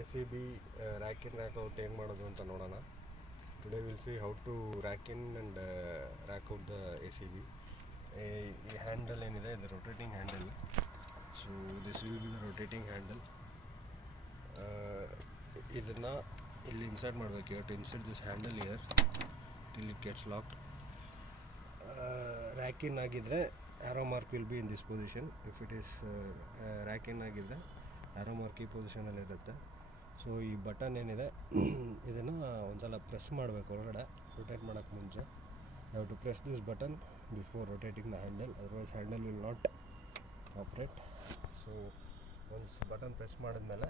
ACB rack in rack out ಹೆಂಗೆ ಮಾಡೋದು ಅಂತ ನೋಡೋಣ. Today we'll see how to rack in and rack out the ACB. ಈ handle ಏನಿದೆ ಇದು rotating handle. So this will be the rotating handle. ಇದನ್ನು ಇಲ್ಲಿ ಇನ್ಸರ್ಟ್ ಮಾಡಬೇಕು. You have to insert this handle here till it gets locked. Rack in ಆಗಿದ್ರೆ arrow mark will be in this position. If it is rack in ಆಗಿದ್ರೆ arrow mark ಈ ಪೊಸಿಷನಲ್ಲಿ ಇರುತ್ತೆ. So ಈ button ಏನಿದೆ ಇದನ್ನು ಒಂದ್ಸಲ ಪ್ರೆಸ್ ಮಾಡಬೇಕು ಒಳಗಡೆ ರೊಟೇಟ್ ಮಾಡೋಕ್ಕೆ ಮುಂಚೆ. You have to press this button before rotating the handle, otherwise handle will not operate. So once button press ಮಾಡಿದ್ಮೇಲೆ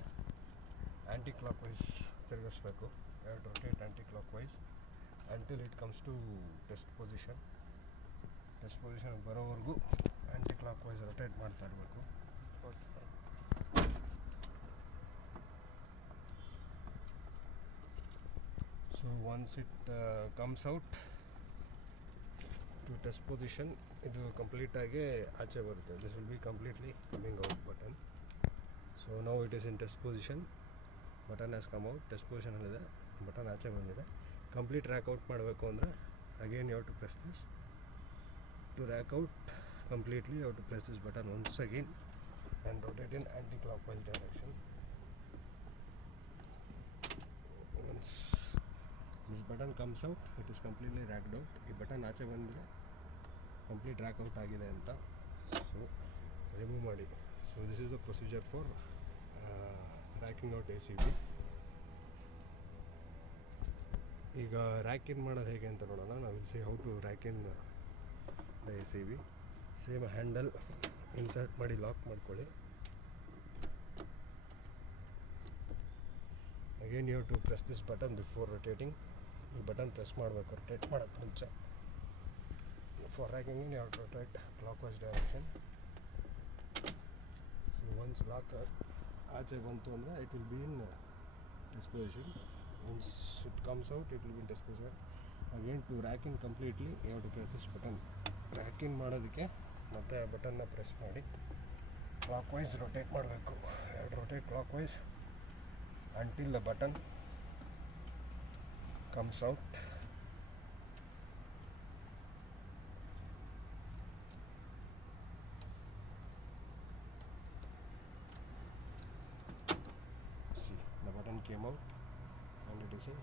ಆ್ಯಂಟಿ ಕ್ಲಾಕ್ ವೈಸ್ ತಿರುಗಿಸ್ಬೇಕು. You have to rotate anti clock wise until it comes to test position ಬರೋವರೆಗೂ anti clock wise rotate ಮಾಡ್ತಾ ಇರಬೇಕು. So once it comes out to test position, ಇದು complete ಆಗಿ ಆಚೆ ಬರುತ್ತೆ. This will be completely coming out button. So now it is in test position. Button has come out, test position ಅಲ್ಲಿದೆ, button ಆಚೆ ಬಂದಿದೆ. Complete rack out ಮಾಡಬೇಕು ಅಂದರೆ again you have to press this. To rack out completely you have to press this button once again and rotate in anti-clockwise direction. Once this button comes out, it is completely racked out. ಈ button ಆಚೆ ಬಂದರೆ complete rack out ಆಗಿದೆ ಅಂತ. So remove ಮಾಡಿ. So this is the procedure for racking out ACB. ಈಗ rack in ಮಾಡೋದು ಹೇಗೆ ಅಂತ ನೋಡೋಣ. ನಾವು will see how to rack in the ACB. Same handle insert ಮಾಡಿ ಲಾಕ್ ಮಾಡ್ಕೊಳ್ಳಿ. Again you have to press this button before rotating. ಈ button press ಮಾಡಬೇಕು ರೊಟೇಟ್ ಮಾಡೋಕ್ಕೆ ಮುಂಚೆ. For racking in you have to rotate clock wise direction. So once lock ಆಚೆ ಬಂತು ಅಂದರೆ it will be in test position. Once it comes out it will be in test position. Again to rack in completely you have to press this button. Rack in ಮಾಡೋದಕ್ಕೆ ಮತ್ತೆ ಆ ಬಟನ್ನ press ಮಾಡಿ clock wise rotate ಮಾಡಬೇಕು. Rotate clock wise until the button comes out. See, the button came out and it is in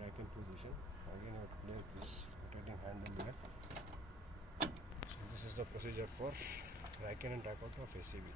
rack in position. Again you have to place this rotating handle there. So this is the procedure for rack in and rack out of ACB.